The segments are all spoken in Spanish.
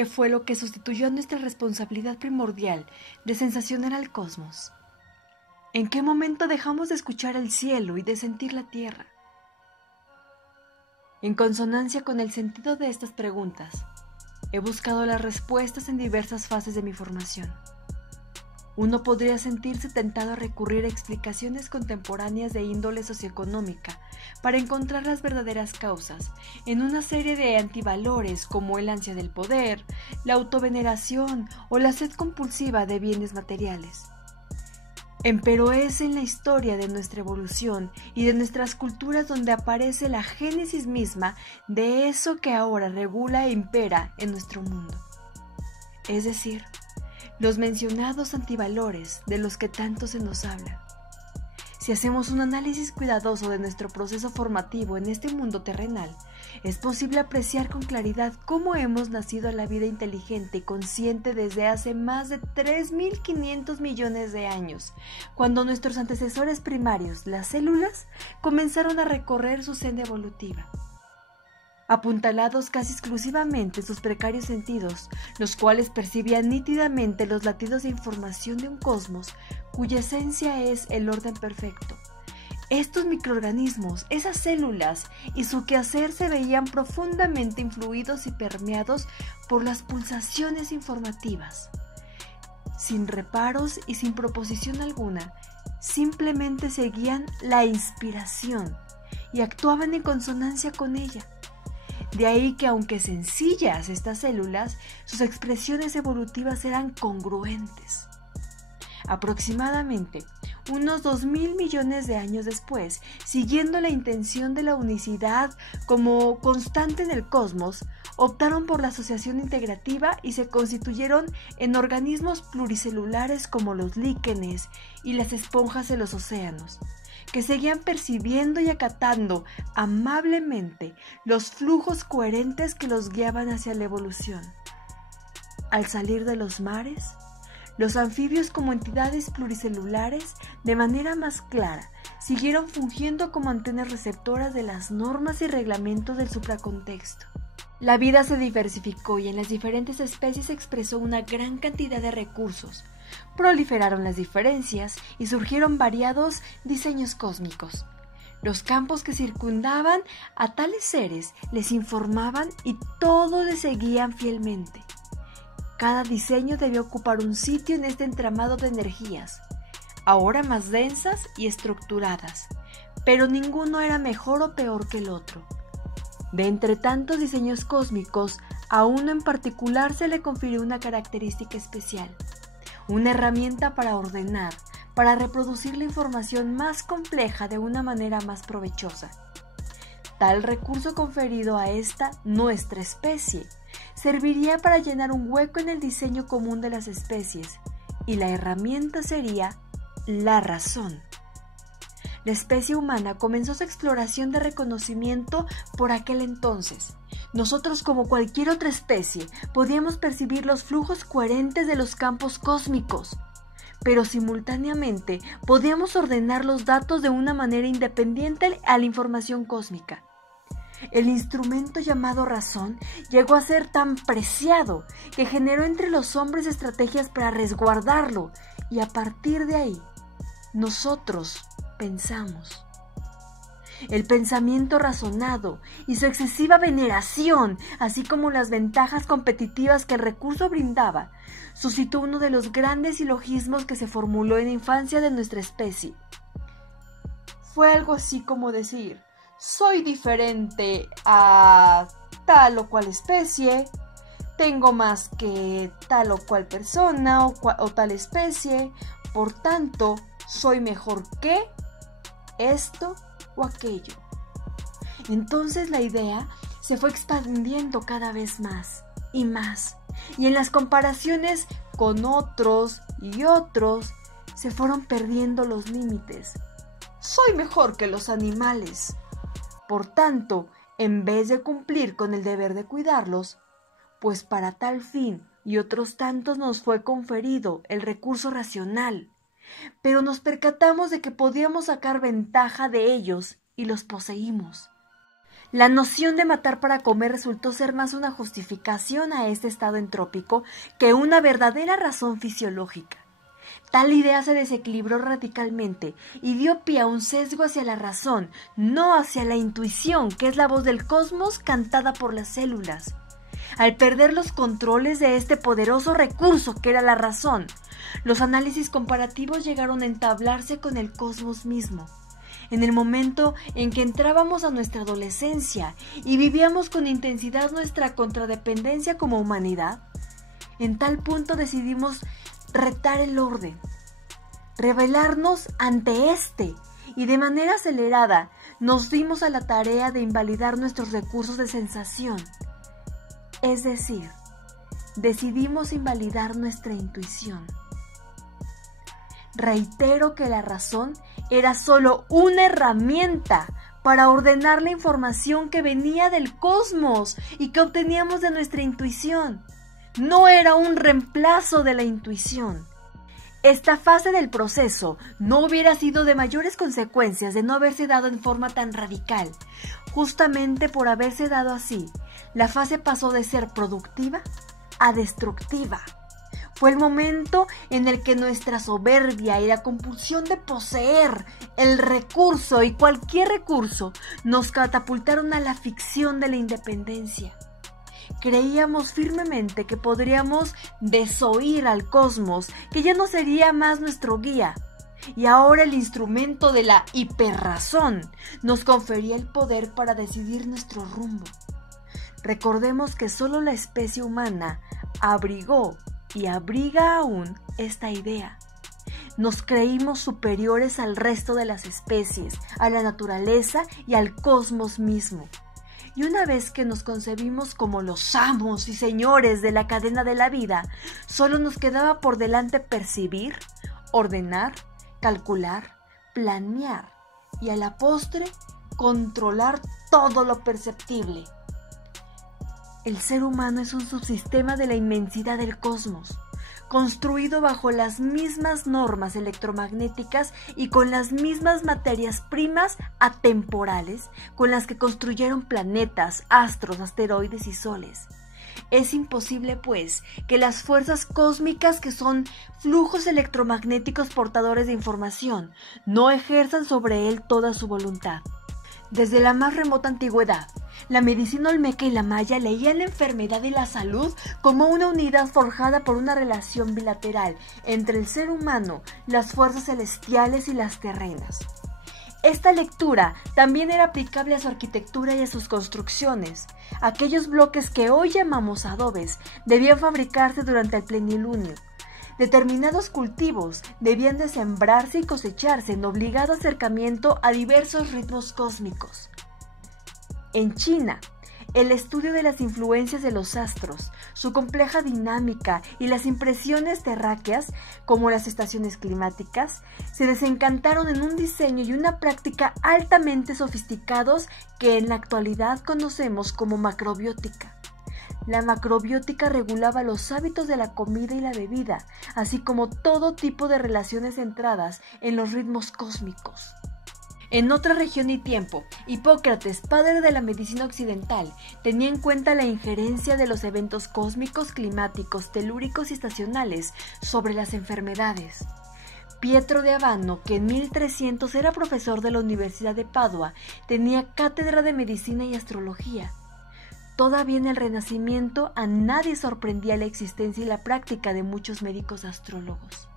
¿Qué fue lo que sustituyó a nuestra responsabilidad primordial de sensacionar al cosmos? ¿En qué momento dejamos de escuchar el cielo y de sentir la tierra? En consonancia con el sentido de estas preguntas, he buscado las respuestas en diversas fases de mi formación. Uno podría sentirse tentado a recurrir a explicaciones contemporáneas de índole socioeconómica para encontrar las verdaderas causas en una serie de antivalores como el ansia del poder, la autoveneración o la sed compulsiva de bienes materiales. Empero es en la historia de nuestra evolución y de nuestras culturas donde aparece la génesis misma de eso que ahora regula e impera en nuestro mundo. Es decir, los mencionados antivalores de los que tanto se nos habla. Si hacemos un análisis cuidadoso de nuestro proceso formativo en este mundo terrenal, es posible apreciar con claridad cómo hemos nacido a la vida inteligente y consciente desde hace más de 3.500 millones de años, cuando nuestros antecesores primarios, las células, comenzaron a recorrer su senda evolutiva. Apuntalados casi exclusivamente sus precarios sentidos, los cuales percibían nítidamente los latidos de información de un cosmos cuya esencia es el orden perfecto. Estos microorganismos, esas células y su quehacer se veían profundamente influidos y permeados por las pulsaciones informativas. Sin reparos y sin proposición alguna, simplemente seguían la inspiración y actuaban en consonancia con ella. De ahí que, aunque sencillas estas células, sus expresiones evolutivas eran congruentes. Aproximadamente unos 2.000 millones de años después, siguiendo la intención de la unicidad como constante en el cosmos, optaron por la asociación integrativa y se constituyeron en organismos pluricelulares como los líquenes y las esponjas de los océanos, que seguían percibiendo y acatando amablemente los flujos coherentes que los guiaban hacia la evolución. Al salir de los mares, los anfibios como entidades pluricelulares, de manera más clara, siguieron fungiendo como antenas receptoras de las normas y reglamentos del supracontexto. La vida se diversificó y en las diferentes especies expresó una gran cantidad de recursos. Proliferaron las diferencias y surgieron variados diseños cósmicos. Los campos que circundaban a tales seres les informaban y todos les seguían fielmente. Cada diseño debía ocupar un sitio en este entramado de energías, ahora más densas y estructuradas, pero ninguno era mejor o peor que el otro. De entre tantos diseños cósmicos, a uno en particular se le confirió una característica especial, una herramienta para ordenar, para reproducir la información más compleja de una manera más provechosa. Tal recurso conferido a esta nuestra especie serviría para llenar un hueco en el diseño común de las especies, y la herramienta sería la razón. La especie humana comenzó su exploración de reconocimiento por aquel entonces. Nosotros, como cualquier otra especie, podíamos percibir los flujos coherentes de los campos cósmicos, pero simultáneamente podíamos ordenar los datos de una manera independiente a la información cósmica. El instrumento llamado razón llegó a ser tan preciado que generó entre los hombres estrategias para resguardarlo, y a partir de ahí, nosotros pensamos. El pensamiento razonado y su excesiva veneración, así como las ventajas competitivas que el recurso brindaba, suscitó uno de los grandes silogismos que se formuló en la infancia de nuestra especie. Fue algo así como decir: soy diferente a tal o cual especie, tengo más que tal o cual persona o tal especie, por tanto, soy mejor que esto o aquello. Entonces la idea se fue expandiendo cada vez más, y en las comparaciones con otros y otros se fueron perdiendo los límites. Soy mejor que los animales. Por tanto, en vez de cumplir con el deber de cuidarlos, pues para tal fin y otros tantos nos fue conferido el recurso racional, pero nos percatamos de que podíamos sacar ventaja de ellos y los poseímos. La noción de matar para comer resultó ser más una justificación a este estado entrópico que una verdadera razón fisiológica. Tal idea se desequilibró radicalmente y dio pie a un sesgo hacia la razón, no hacia la intuición, que es la voz del cosmos cantada por las células. Al perder los controles de este poderoso recurso que era la razón, los análisis comparativos llegaron a entablarse con el cosmos mismo. En el momento en que entrábamos a nuestra adolescencia y vivíamos con intensidad nuestra contradependencia como humanidad, en tal punto decidimos retar el orden, rebelarnos ante éste y de manera acelerada nos dimos a la tarea de invalidar nuestros recursos de sensación. Es decir, decidimos invalidar nuestra intuición. Reitero que la razón era solo una herramienta para ordenar la información que venía del cosmos y que obteníamos de nuestra intuición. No era un reemplazo de la intuición. Esta fase del proceso no hubiera sido de mayores consecuencias de no haberse dado en forma tan radical. Justamente por haberse dado así, la fase pasó de ser productiva a destructiva. Fue el momento en el que nuestra soberbia y la compulsión de poseer el recurso y cualquier recurso nos catapultaron a la ficción de la independencia. Creíamos firmemente que podríamos desoír al cosmos, que ya no sería más nuestro guía. Y ahora el instrumento de la hiperrazón nos confería el poder para decidir nuestro rumbo. Recordemos que solo la especie humana abrigó y abriga aún esta idea. Nos creímos superiores al resto de las especies, a la naturaleza y al cosmos mismo. Y una vez que nos concebimos como los amos y señores de la cadena de la vida, solo nos quedaba por delante percibir, ordenar, calcular, planear y a la postre controlar todo lo perceptible. El ser humano es un subsistema de la inmensidad del cosmos, construido bajo las mismas normas electromagnéticas y con las mismas materias primas atemporales con las que construyeron planetas, astros, asteroides y soles. Es imposible, pues, que las fuerzas cósmicas, que son flujos electromagnéticos portadores de información, no ejerzan sobre él toda su voluntad. Desde la más remota antigüedad, la medicina olmeca y la maya leían la enfermedad y la salud como una unidad forjada por una relación bilateral entre el ser humano, las fuerzas celestiales y las terrenas. Esta lectura también era aplicable a su arquitectura y a sus construcciones. Aquellos bloques que hoy llamamos adobes debían fabricarse durante el plenilunio. Determinados cultivos debían de sembrarse y cosecharse en obligado acercamiento a diversos ritmos cósmicos. En China, el estudio de las influencias de los astros, su compleja dinámica y las impresiones terráqueas, como las estaciones climáticas, se desencantaron en un diseño y una práctica altamente sofisticados que en la actualidad conocemos como macrobiótica. La macrobiótica regulaba los hábitos de la comida y la bebida, así como todo tipo de relaciones centradas en los ritmos cósmicos. En otra región y tiempo, Hipócrates, padre de la medicina occidental, tenía en cuenta la injerencia de los eventos cósmicos, climáticos, telúricos y estacionales sobre las enfermedades. Pietro de Abano, que en 1300 era profesor de la Universidad de Padua, tenía cátedra de medicina y astrología. Todavía en el Renacimiento a nadie sorprendía la existencia y la práctica de muchos médicos astrólogos.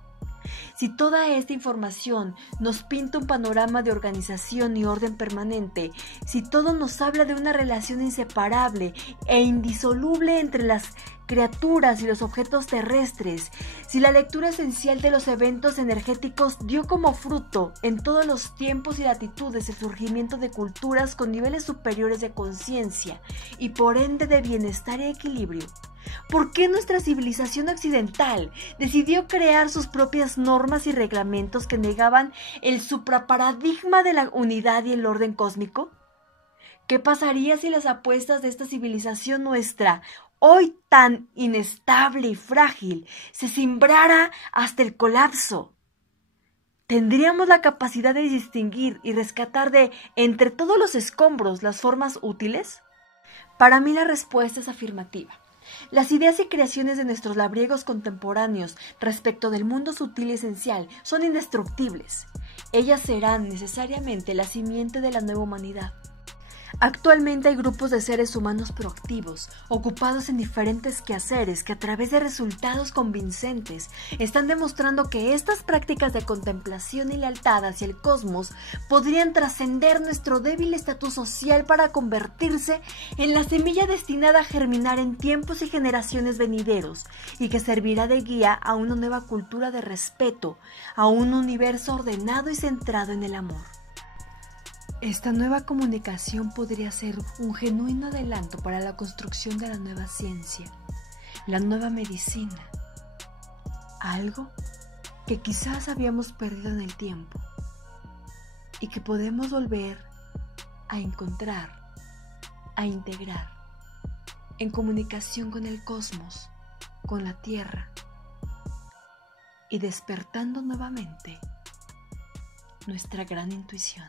Si toda esta información nos pinta un panorama de organización y orden permanente, si todo nos habla de una relación inseparable e indisoluble entre las criaturas y los objetos terrestres, si la lectura esencial de los eventos energéticos dio como fruto en todos los tiempos y latitudes el surgimiento de culturas con niveles superiores de conciencia y por ende de bienestar y equilibrio, ¿por qué nuestra civilización occidental decidió crear sus propias normas y reglamentos que negaban el supraparadigma de la unidad y el orden cósmico? ¿Qué pasaría si las apuestas de esta civilización nuestra, hoy tan inestable y frágil, se cimbrara hasta el colapso? ¿Tendríamos la capacidad de distinguir y rescatar de entre todos los escombros las formas útiles? Para mí la respuesta es afirmativa. Las ideas y creaciones de nuestros labriegos contemporáneos respecto del mundo sutil y esencial son indestructibles. Ellas serán necesariamente la simiente de la nueva humanidad. Actualmente hay grupos de seres humanos proactivos, ocupados en diferentes quehaceres que a través de resultados convincentes están demostrando que estas prácticas de contemplación y lealtad hacia el cosmos podrían trascender nuestro débil estatus social para convertirse en la semilla destinada a germinar en tiempos y generaciones venideros y que servirá de guía a una nueva cultura de respeto, a un universo ordenado y centrado en el amor. Esta nueva comunicación podría ser un genuino adelanto para la construcción de la nueva ciencia, la nueva medicina, algo que quizás habíamos perdido en el tiempo y que podemos volver a encontrar, a integrar en comunicación con el cosmos, con la Tierra y despertando nuevamente nuestra gran intuición.